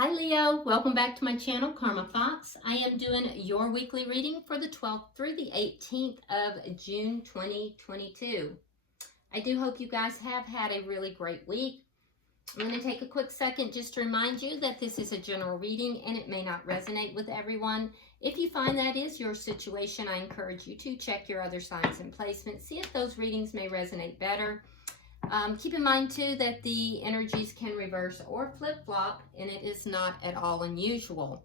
Hi Leo, welcome back to my channel, Karma Fox. I am doing your weekly reading for the 12th through the 18th of June 2022. I do hope you guys have had a really great week. I'm going to take a quick second just to remind you that this is a general reading and it may not resonate with everyone. If you find that is your situation, I encourage you to check your other signs and placements, see if those readings may resonate better. Keep in mind too that the energies can reverse or flip-flop, and it is not at all unusual.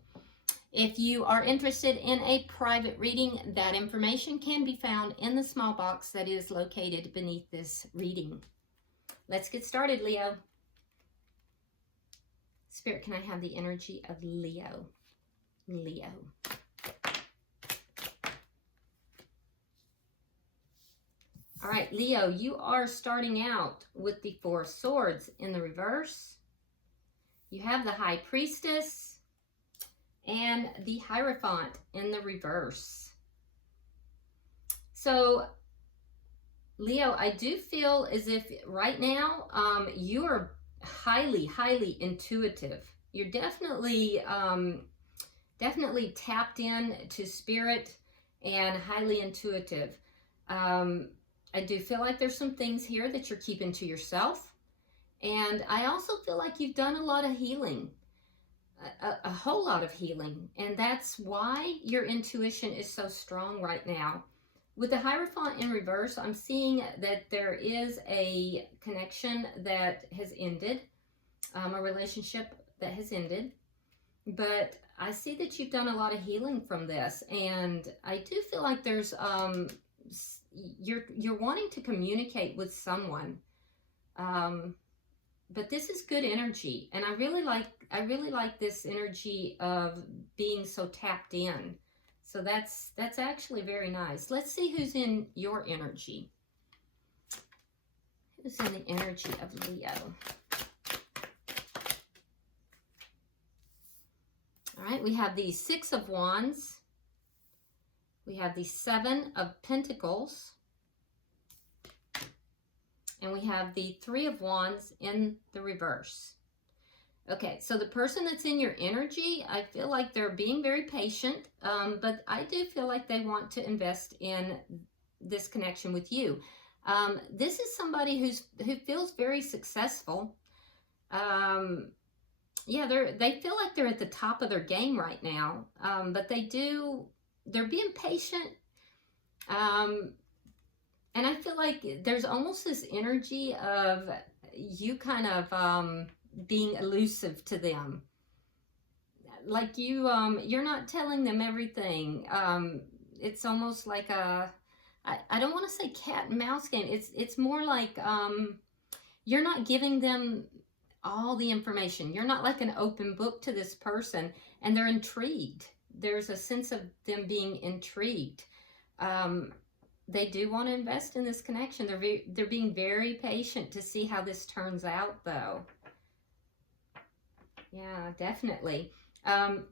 If you are interested in a private reading, that information can be found in the small box that is located beneath this reading. Let's get started, Leo. Spirit, can I have the energy of Leo? Leo. All right, Leo, you are starting out with the Four of Swords in the reverse. You have the High Priestess and the Hierophant in the reverse. So, Leo, I do feel as if right now you are highly intuitive. You're definitely tapped in to spirit and highly intuitive. I do feel like there's some things here that you're keeping to yourself. And I also feel like you've done a lot of healing, a whole lot of healing. And that's why your intuition is so strong right now. With the Hierophant in reverse, I'm seeing that there is a connection that has ended, a relationship that has ended. But I see that you've done a lot of healing from this. And I do feel like there's... You're wanting to communicate with someone, but this is good energy, and I really like this energy of being so tapped in. So that's actually very nice. Let's see who's in your energy. Who's in the energy of Leo? All right, we have the Six of Wands. We have the Seven of Pentacles. And we have the Three of Wands in the reverse. Okay, so the person that's in your energy, I feel like they're being very patient, but I do feel like they want to invest in this connection with you. This is somebody who feels very successful. Yeah, they feel like they're at the top of their game right now, but they're being patient. And I feel like there's almost this energy of you kind of being elusive to them. Like you're not telling them everything. It's almost like I don't want to say cat and mouse game. It's more like you're not giving them all the information. You're not like an open book to this person, and they're intrigued. There's a sense of them being intrigued. They do want to invest in this connection. They're being very patient to see how this turns out, though. Yeah, definitely. I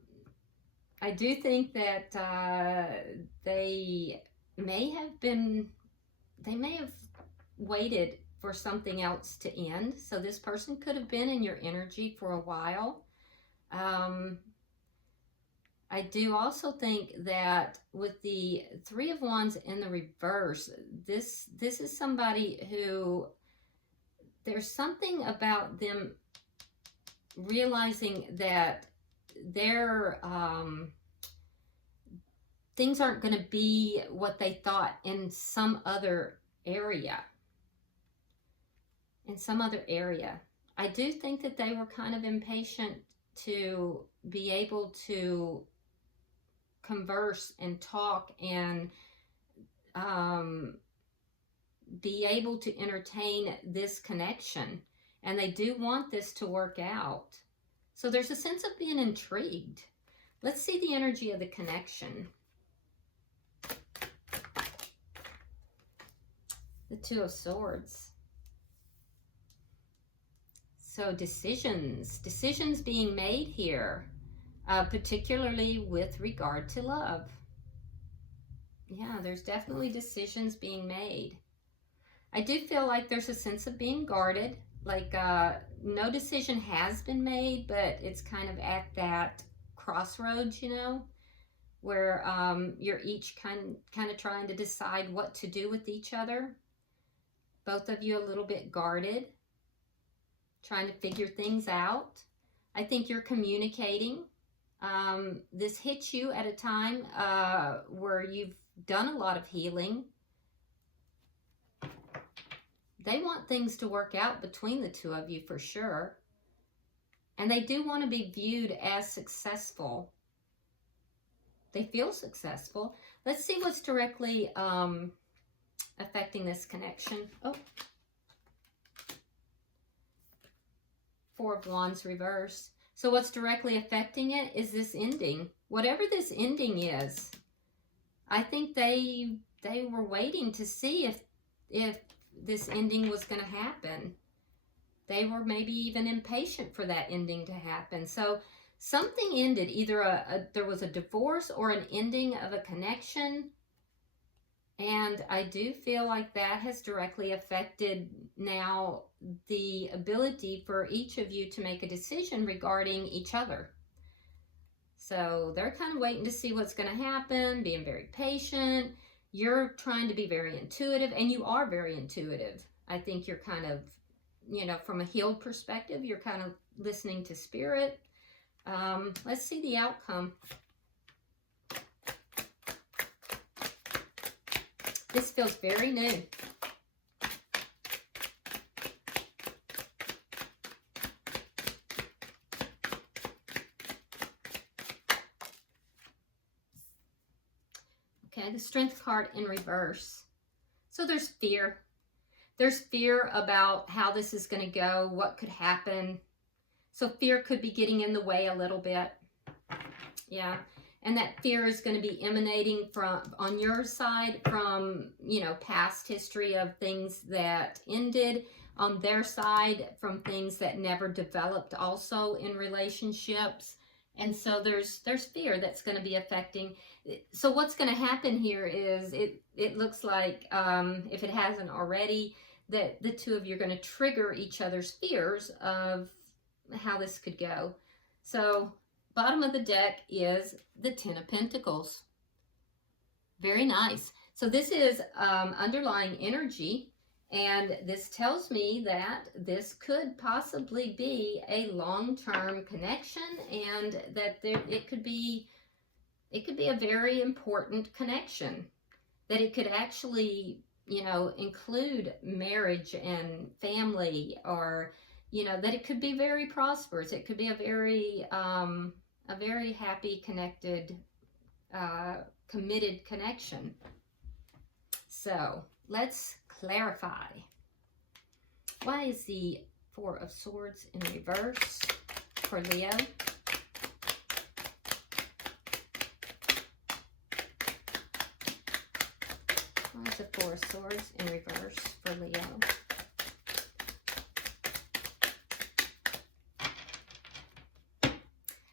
do think that they may have waited for something else to end. So this person could have been in your energy for a while. I do also think that with the Three of Wands in the reverse, this is somebody who, there's something about them realizing that their things aren't going to be what they thought in some other area. I do think that they were kind of impatient to be able to converse and talk and be able to entertain this connection, and they do want this to work out. So there's a sense of being intrigued. Let's see the energy of the connection. The Two of Swords. So decisions being made here. Particularly with regard to love. Yeah, there's definitely decisions being made. I do feel like there's a sense of being guarded. like no decision has been made, but it's kind of at that crossroads, you know, where you're each kind of trying to decide what to do with each other. Both of you a little bit guarded, trying to figure things out. I think you're communicating. This hits you at a time where you've done a lot of healing. They want things to work out between the two of you for sure. And they do want to be viewed as successful. They feel successful. Let's see what's directly affecting this connection. Oh. Four of Wands reverse. So what's directly affecting it is this ending. Whatever this ending is, I think they were waiting to see if this ending was going to happen. They were maybe even impatient for that ending to happen. So something ended. Either there was a divorce or an ending of a connection. And I do feel like that has directly affected now the ability for each of you to make a decision regarding each other. So they're kind of waiting to see what's going to happen, being very patient. You're trying to be very intuitive, and you are very intuitive. I think you're kind of, you know, from a healed perspective, you're kind of listening to spirit. Let's see the outcome. This feels very new. Okay, the Strength card in reverse. So there's fear. There's fear about how this is going to go, what could happen. So fear could be getting in the way a little bit. Yeah. And that fear is going to be emanating from, on your side, from, you know, past history of things that ended. On their side, from things that never developed also in relationships. And so there's fear that's going to be affecting. So what's going to happen here is it looks like, if it hasn't already, that the two of you are going to trigger each other's fears of how this could go. So bottom of the deck is the Ten of Pentacles. Very nice. So this is underlying energy, and this tells me that this could possibly be a long-term connection, and that it could be a very important connection. That it could actually, you know, include marriage and family, or, you know, that it could be very prosperous. It could be a very happy, connected, committed connection. So let's clarify. Why is the Four of Swords in reverse for Leo? Why is the Four of Swords in reverse for Leo?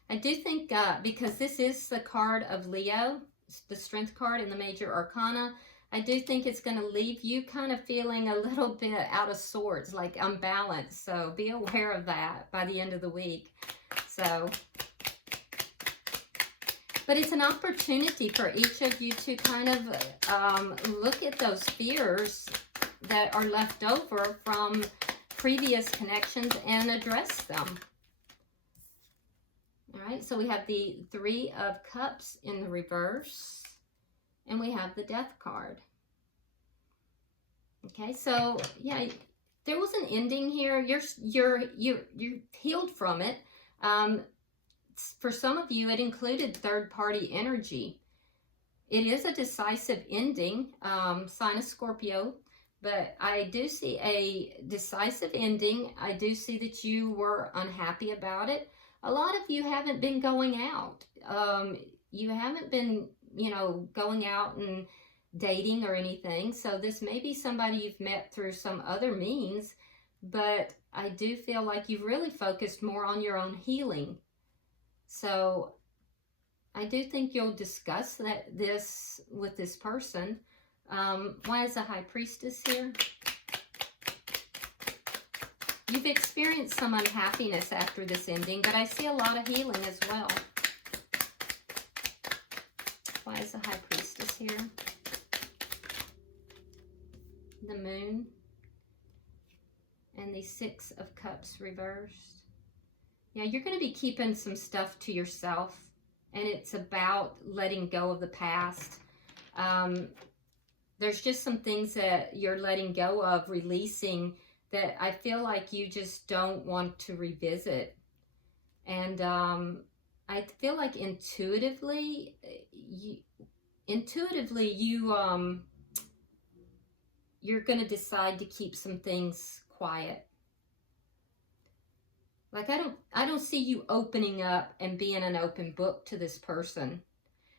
I do think, because this is the card of Leo, the Strength card in the Major Arcana, I do think it's going to leave you kind of feeling a little bit out of sorts, like unbalanced. So be aware of that by the end of the week. So, but it's an opportunity for each of you to kind of look at those fears that are left over from previous connections and address them. All right, so we have the Three of Cups in the reverse, and we have the Death card. Okay, so yeah, there was an ending here. You're healed from it. For some of you, it included third-party energy. It is a decisive ending, sign of Scorpio, but I do see a decisive ending. I do see that you were unhappy about it. A lot of you haven't been going out. You haven't been, you know, going out and dating or anything. So this may be somebody you've met through some other means, but I do feel like you've really focused more on your own healing. So I do think you'll discuss this with this person. Why is the High Priestess here? You've experienced some unhappiness after this ending, but I see a lot of healing as well. Why is the High Priestess here? The Moon. And the Six of Cups reversed. Yeah, you're going to be keeping some stuff to yourself. And it's about letting go of the past. There's just some things that you're letting go of, releasing, that I feel like you just don't want to revisit. And I feel like intuitively, you're going to decide to keep some things quiet. Like I don't see you opening up and being an open book to this person.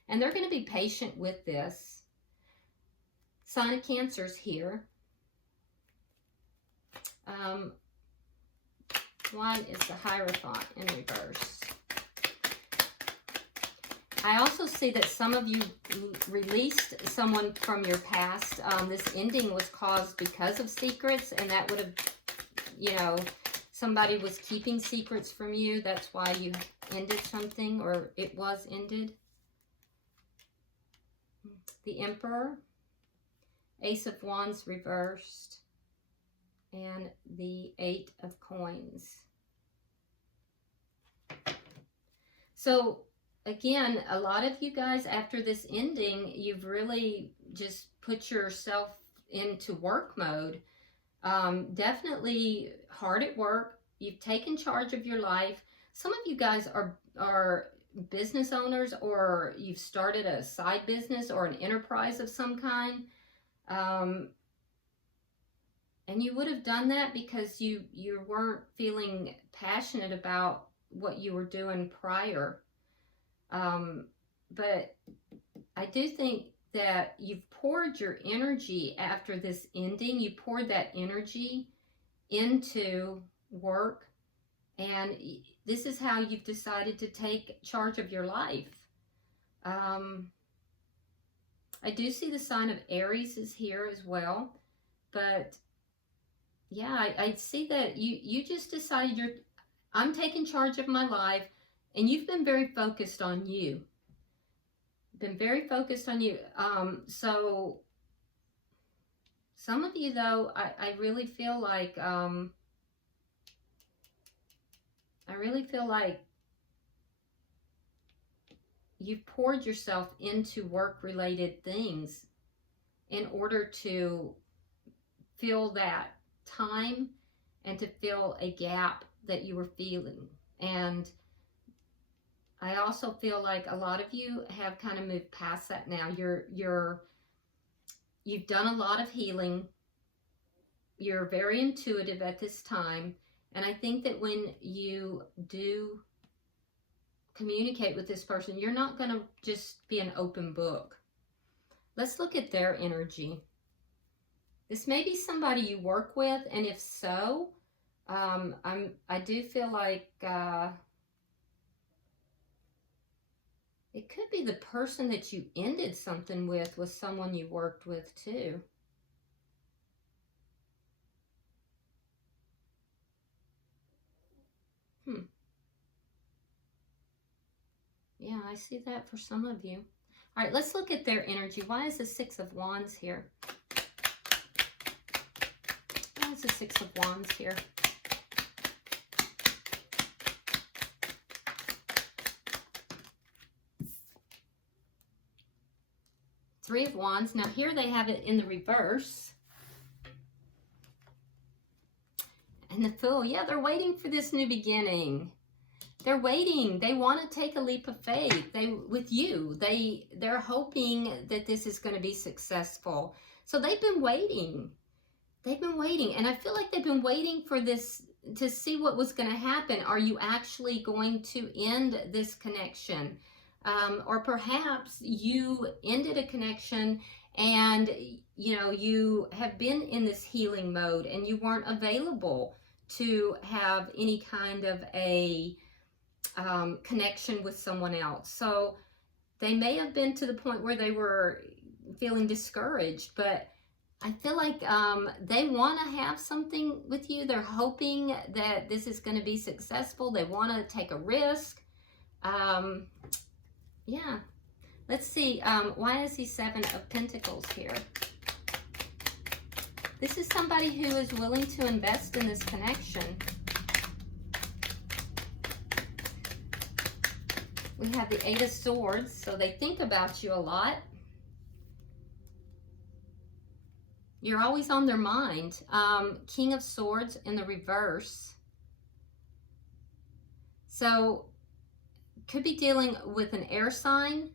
And they're going to be patient with this. Sign of Cancer's here. One is the Hierophant in reverse. I also see that some of you released someone from your past. This ending was caused because of secrets, and that would have, you know, somebody was keeping secrets from you. That's why you ended something, or it was ended. The Emperor, Ace of Wands reversed, and the Eight of Coins. So again, a lot of you guys after this ending, you've really just put yourself into work mode. Definitely hard at work. You've taken charge of your life. Some of you guys are business owners, or you've started a side business or an enterprise of some kind. And you would have done that because you weren't feeling passionate about what you were doing prior. But I do think that you've poured your energy after this ending. You poured that energy into work, and this is how you've decided to take charge of your life. I do see the sign of Aries is here as well, but yeah, I see that you just decided I'm taking charge of my life, and you've been very focused on you. Been very focused on you. So some of you though, I really feel like you've poured yourself into work-related things in order to fill that time and to fill a gap that you were feeling. And I also feel like a lot of you have kind of moved past that now. You've done a lot of healing. You're very intuitive at this time. And I think that when you do communicate with this person, you're not going to just be an open book. Let's look at their energy. This may be somebody you work with, and if so, I do feel like it could be the person that you ended something with was someone you worked with too. Yeah, I see that for some of you. All right, let's look at their energy. Why is the Six of Wands here? Why is the Six of Wands here? Three of Wands. Now here they have it in the reverse. And the Fool. Yeah, they're waiting for this new beginning. They're waiting. They want to take a leap of faith. With you. They're hoping that this is going to be successful. So they've been waiting. They've been waiting. And I feel like they've been waiting for this to see what was going to happen. Are you actually going to end this connection? Or perhaps you ended a connection and you have been in this healing mode and you weren't available to have any kind of a connection with someone else. So they may have been to the point where they were feeling discouraged, but I feel like they want to have something with you. They're hoping that this is going to be successful. They want to take a risk. Yeah. Let's see. Why is he Seven of Pentacles here? This is somebody who is willing to invest in this connection. We have the Eight of Swords, so they think about you a lot. You're always on their mind. King of Swords in the reverse. So, could be dealing with an air sign.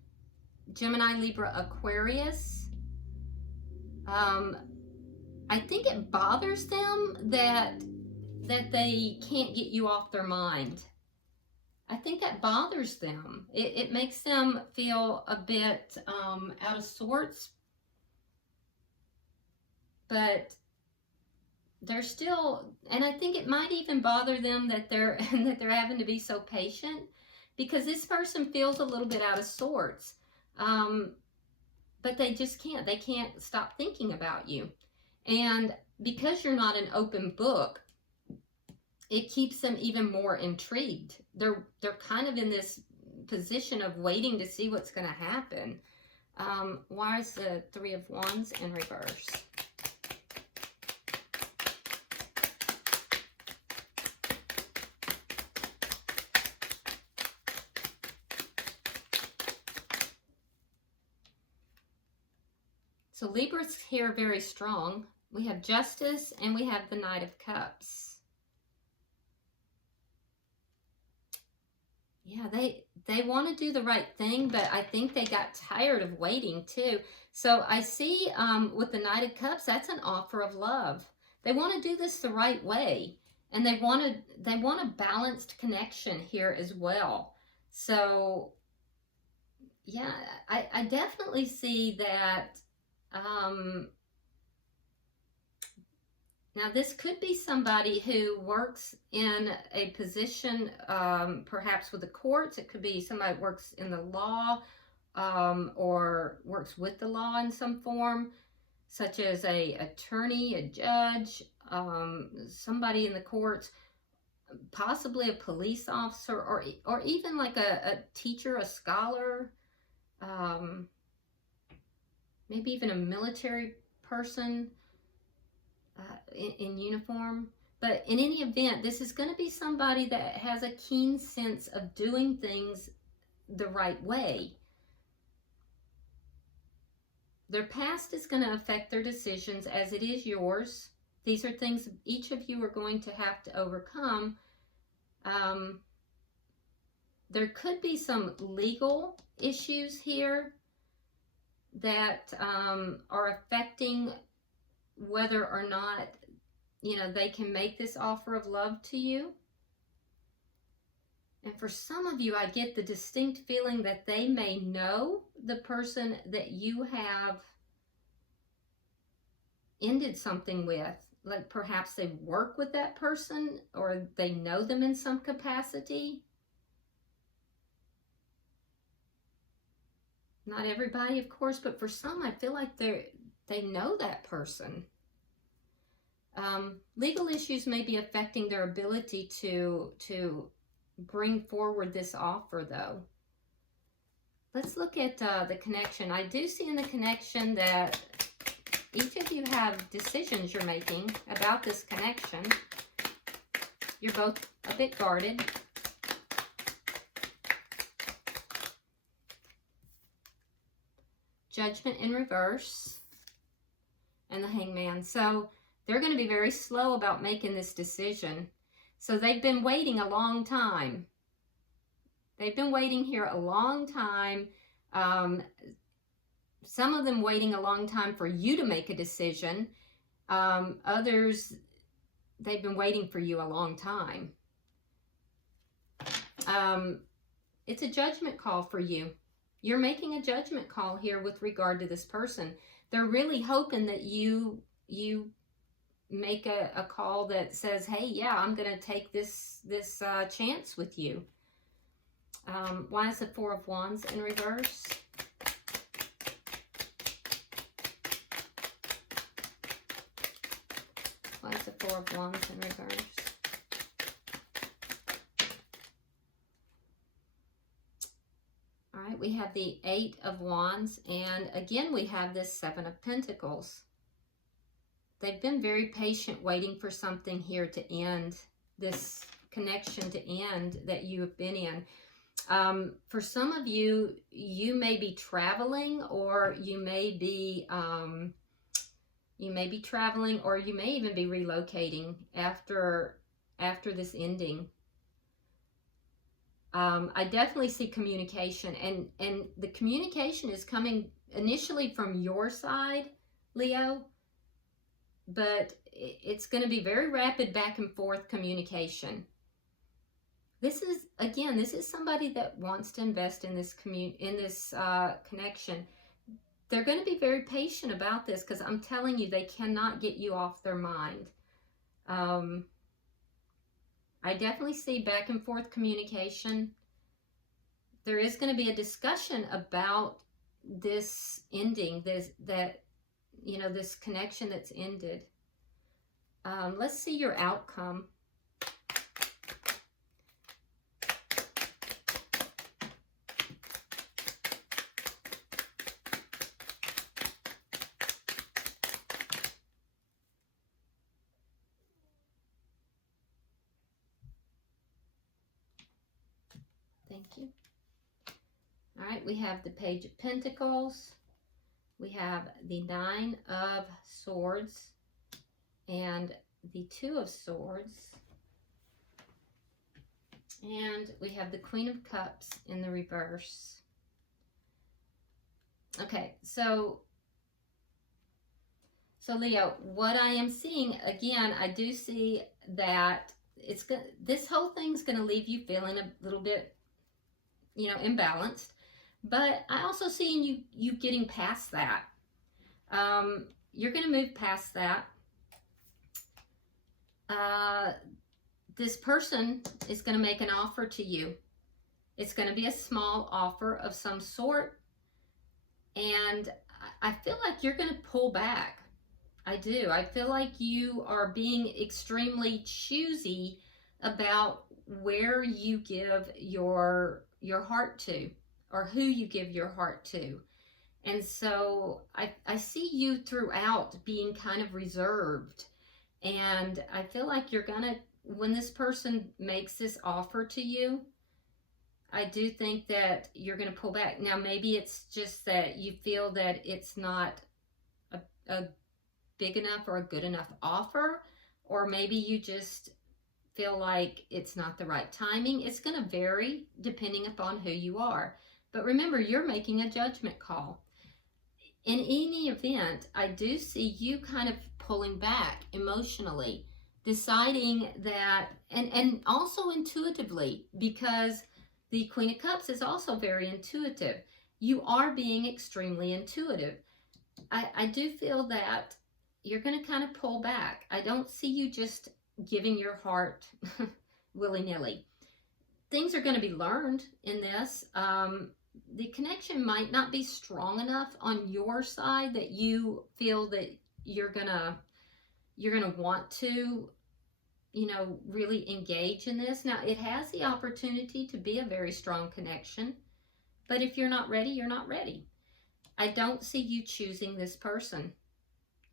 Gemini, Libra, Aquarius. I think it bothers them that they can't get you off their mind. I think that bothers them. It makes them feel a bit out of sorts. But they're still, and I think it might even bother them that they're having to be so patient, because this person feels a little bit out of sorts. But they just can't. They can't stop thinking about you. And because you're not an open book, it keeps them even more intrigued. They're kind of in this position of waiting to see what's going to happen. Why is the Three of Wands in reverse? So Libra's here very strong. We have Justice and we have the Knight of Cups. Yeah, they want to do the right thing, but I think they got tired of waiting too. So I see with the Knight of Cups, that's an offer of love. They want to do this the right way, and they want a balanced connection here as well. So yeah, I definitely see that. Now this could be somebody who works in a position, perhaps with the courts. It could be somebody who works in the law, or works with the law in some form, such as a attorney, a judge, somebody in the courts, possibly a police officer, or even like a teacher, a scholar, maybe even a military person in uniform. But in any event, this is going to be somebody that has a keen sense of doing things the right way. Their past is going to affect their decisions as it is yours. These are things each of you are going to have to overcome. There could be some legal issues here that are affecting whether or not, they can make this offer of love to you. And for some of you, I get the distinct feeling that they may know the person that you have ended something with. Like perhaps they work with that person, or they know them in some capacity. Not everybody, of course, but for some, I feel like they know that person. Legal issues may be affecting their ability to bring forward this offer, though. Let's look at the connection. I do see in the connection that each of you have decisions you're making about this connection. You're both a bit guarded. Judgment in reverse, and the Hangman. So they're going to be very slow about making this decision. So they've been waiting a long time. They've been waiting here a long time. Some of them waiting a long time for you to make a decision. Others, they've been waiting for you a long time. It's a judgment call for you. You're making a judgment call here with regard to this person. They're really hoping that you make a call that says, hey, yeah, I'm going to take this chance with you. Why is the Four of Wands in reverse? Four of Wands in reverse. All right, we have the Eight of Wands, and again we have this Seven of Pentacles. They've been very patient waiting for something here to end, this connection to end that you have been in. For some of you, you may be traveling, or you may be traveling, or you may even be relocating after this ending. I definitely see communication, and the communication is coming initially from your side, Leo, but it's going to be very rapid back and forth communication. This is, again, this is somebody that wants to invest in this connection. They're going to be very patient about this, because I'm telling you, they cannot get you off their mind. I definitely see back and forth communication. There is going to be a discussion about this ending, this connection that's ended. Let's see your outcome. Thank you. All right, we have the Page of Pentacles. We have the Nine of Swords and the Two of Swords. And we have the Queen of Cups in the reverse. Okay, so Leo, what I am seeing, again, I do see that this whole thing's going to leave you feeling a little bit, imbalanced. But I also see you getting past that. You're going to move past that. This person is going to make an offer to you. It's going to be a small offer of some sort. And I feel like you're going to pull back. I do. I feel like you are being extremely choosy about where you give your heart to, or who you give your heart to. And so I see you throughout being kind of reserved. And I feel like you're gonna, when this person makes this offer to you, I do think that you're gonna pull back. Now, maybe it's just that you feel that it's not a big enough or a good enough offer, or maybe you just feel like it's not the right timing. It's going to vary depending upon who you are. But remember, you're making a judgment call. In any event, I do see you kind of pulling back emotionally, deciding that, and also intuitively, because the Queen of Cups is also very intuitive. You are being extremely intuitive. I do feel that you're going to kind of pull back. I don't see you just giving your heart willy-nilly. Things are going to be learned in this. The connection might not be strong enough on your side that you feel that you're gonna want to, really engage in this. Now, it has the opportunity to be a very strong connection, but if you're not ready, you're not ready. I don't see you choosing this person.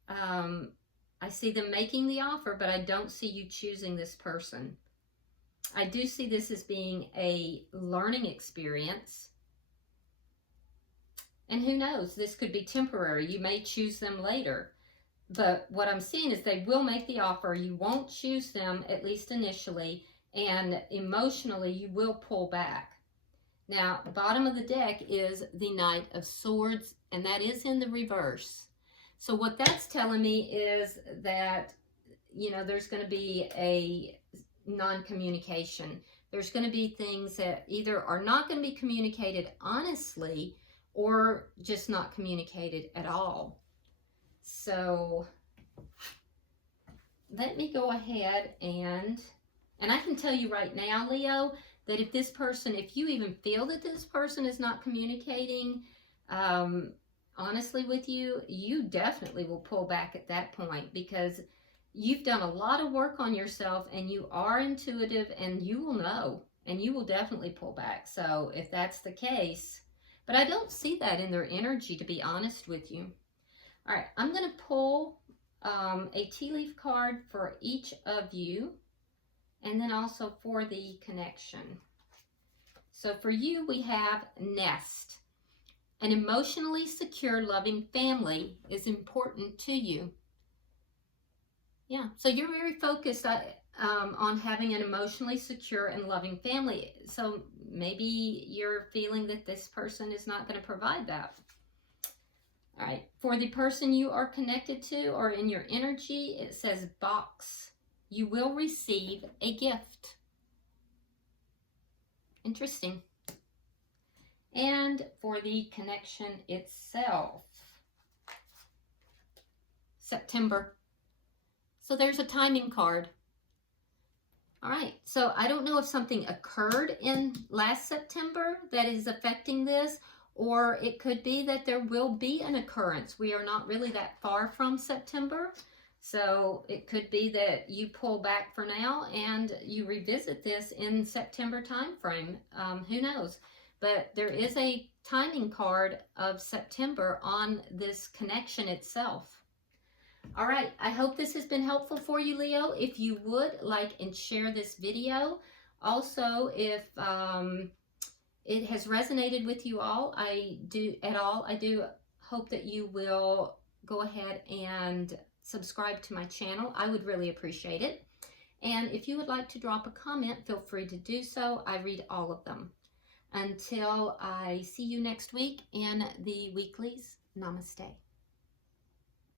I see them making the offer, but I don't see you choosing this person. I do see this as being a learning experience. And who knows, this could be temporary. You may choose them later. But what I'm seeing is they will make the offer. You won't choose them, at least initially. And emotionally, you will pull back. Now, bottom of the deck is the Knight of Swords, and that is in the reverse. So what that's telling me is that, there's going to be a non-communication. There's going to be things that either are not going to be communicated honestly, or just not communicated at all. So let me go ahead and I can tell you right now, Leo, that if you even feel that this person is not communicating honestly with you, you definitely will pull back at that point, because you've done a lot of work on yourself and you are intuitive and you will know and you will definitely pull back. So if that's the case, but I don't see that in their energy, to be honest with you. All right, I'm going to pull a tea leaf card for each of you and then also for the connection. So for you, we have nest. An emotionally secure, loving family is important to you. Yeah, so you're very focused on having an emotionally secure and loving family. So maybe you're feeling that this person is not going to provide that. All right, for the person you are connected to or in your energy, it says box. You will receive a gift. Interesting. And for the connection itself, September. So there's a timing card. All right, so I don't know if something occurred in last September that is affecting this, or it could be that there will be an occurrence. We are not really that far from September, so it could be that you pull back for now and you revisit this in September time frame. Who knows? But there is a timing card of September on this connection itself. All right, I hope this has been helpful for you, Leo. If you would like and share this video. Also, if it has resonated with you all, I do hope that you will go ahead and subscribe to my channel. I would really appreciate it. And if you would like to drop a comment, feel free to do so. I read all of them. Until I see you next week in the weeklies, namaste.